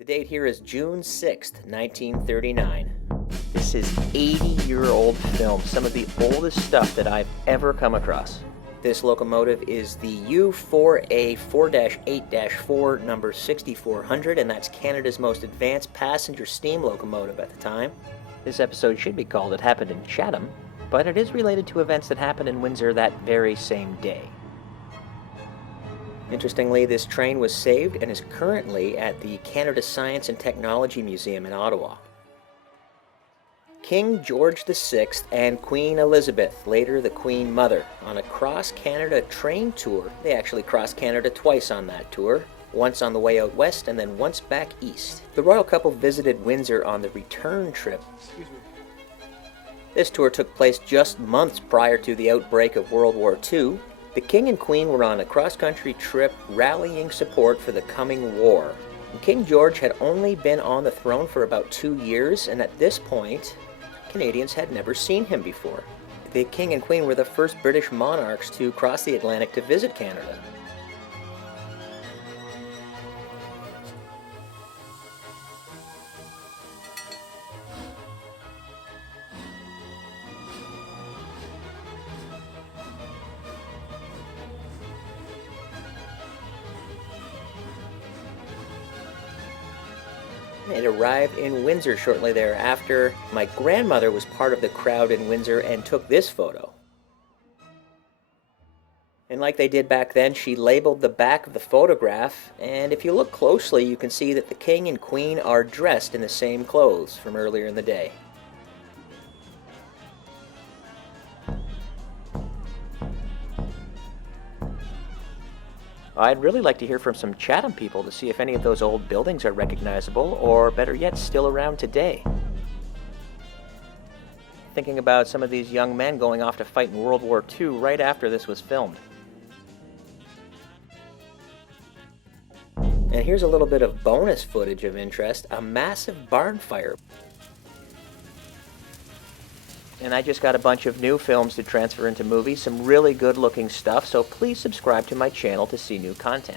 The date here is June 6th, 1939. This is 80-year-old film, some of the oldest stuff that I've ever come across. This locomotive is the U4A 4-8-4 number 6400, and that's Canada's most advanced passenger steam locomotive at the time. This episode should be called It Happened in Chatham, but it is related to events that happened in Windsor that very same day. Interestingly, this train was saved and is currently at the Canada Science and Technology Museum in Ottawa. King George VI and Queen Elizabeth, later the Queen Mother, on a cross-Canada train tour. They actually crossed Canada twice on that tour, once on the way out west and then once back east. The royal couple visited Windsor on the return trip. This tour took place just months prior to the outbreak of World War II. The King and Queen were on a cross-country trip rallying support for the coming war. And King George had only been on the throne for about 2 years, and at this point, Canadians had never seen him before. The King and Queen were the first British monarchs to cross the Atlantic to visit Canada. It arrived in Windsor shortly thereafter. My grandmother was part of the crowd in Windsor and took this photo. And like they did back then, she labeled the back of the photograph, and if you look closely, you can see that the King and Queen are dressed in the same clothes from earlier in the day. I'd really like to hear from some Chatham people to see if any of those old buildings are recognizable, or better yet, still around today. Thinking about some of these young men going off to fight in World War II right after this was filmed. And here's a little bit of bonus footage of interest, a massive barn fire. And I just got a bunch of new films to transfer into movies, some really good looking stuff, so please subscribe to my channel to see new content.